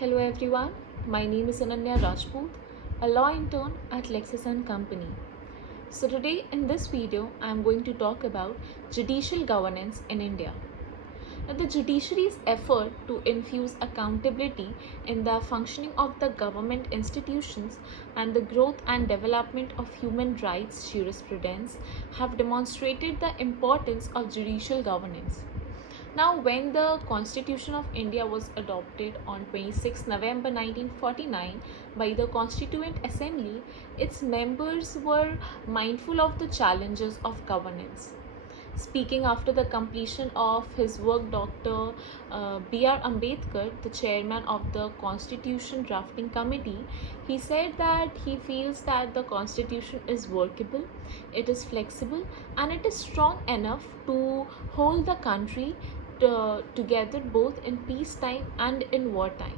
Hello everyone, my name is Ananya Rajput, a law intern at Lexis & Company. So today in this video, I am going to talk about judicial governance in India. Now, the judiciary's effort to infuse accountability in the functioning of the government institutions and the growth and development of human rights jurisprudence have demonstrated the importance of judicial governance. Now, when the Constitution of India was adopted on 26 November 1949 by the Constituent Assembly, its members were mindful of the challenges of governance. Speaking after the completion of his work, Dr. B.R. Ambedkar, the chairman of the Constitution Drafting Committee, he said that he feels that the Constitution is workable, it is flexible, and it is strong enough to hold the country together both in peacetime and in wartime.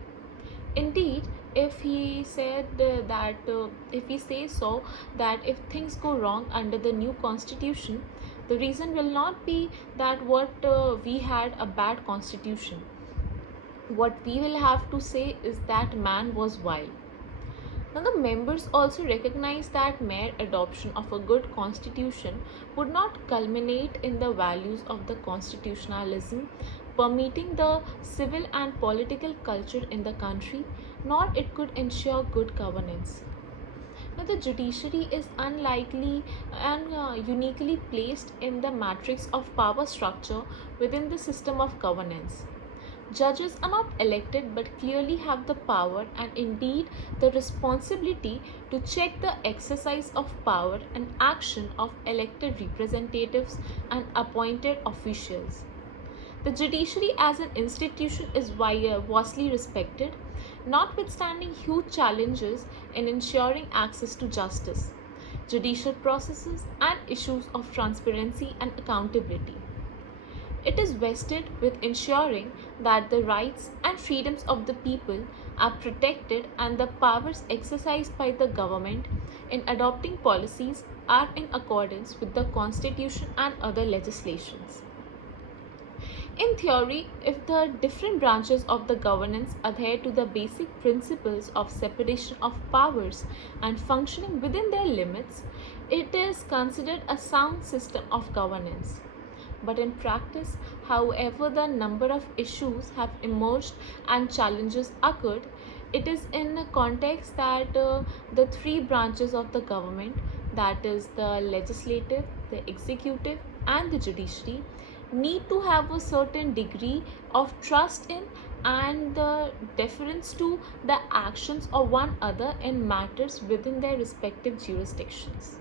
Indeed, if he said if he says so, that if things go wrong under the new constitution, the reason will not be that we had a bad constitution. What we will have to say is that man was wild. Now, the members also recognize that mere adoption of a good constitution would not culminate in the values of the constitutionalism permeating the civil and political culture in the country, nor it could ensure good governance. Now, the judiciary is unlikely and uniquely placed in the matrix of power structure within the system of governance. Judges are not elected but clearly have the power and indeed the responsibility to check the exercise of power and action of elected representatives and appointed officials. The judiciary as an institution is vastly respected, notwithstanding huge challenges in ensuring access to justice, judicial processes, and issues of transparency and accountability. It is vested with ensuring that the rights and freedoms of the people are protected and the powers exercised by the government in adopting policies are in accordance with the constitution and other legislations. In theory, if the different branches of the governance adhere to the basic principles of separation of powers and functioning within their limits, it is considered a sound system of governance. But in practice, however, the number of issues have emerged and challenges occurred, it is in a context that the three branches of the government, that is the legislative, the executive, and the judiciary, need to have a certain degree of trust in and the deference to the actions of one another in matters within their respective jurisdictions.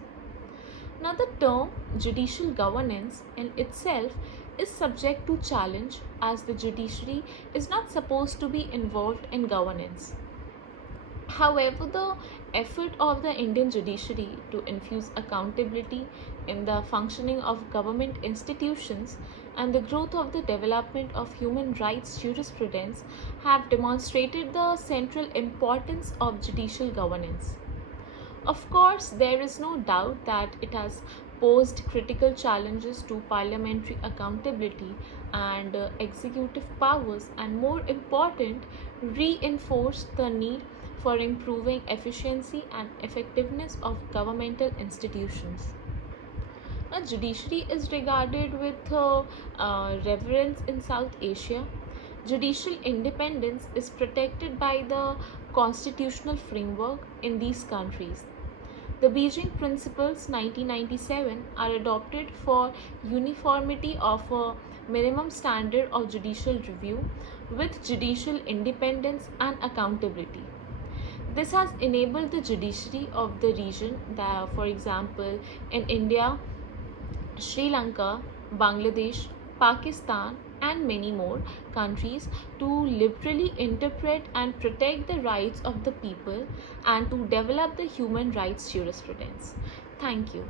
Now, the term judicial governance in itself is subject to challenge as the judiciary is not supposed to be involved in governance. However, the effort of the Indian judiciary to infuse accountability in the functioning of government institutions and the growth of the development of human rights jurisprudence have demonstrated the central importance of judicial governance. Of course, there is no doubt that it has posed critical challenges to parliamentary accountability and executive powers, and more important, reinforced the need for improving efficiency and effectiveness of governmental institutions. Now, judiciary is regarded with reverence in South Asia. Judicial independence is protected by the constitutional framework in these countries. The Beijing Principles 1997 are adopted for uniformity of a minimum standard of judicial review with judicial independence and accountability. This has enabled the judiciary of the region, that, for example, in India, Sri Lanka, Bangladesh, Pakistan, and many more countries, to liberally interpret and protect the rights of the people and to develop the human rights jurisprudence. Thank you.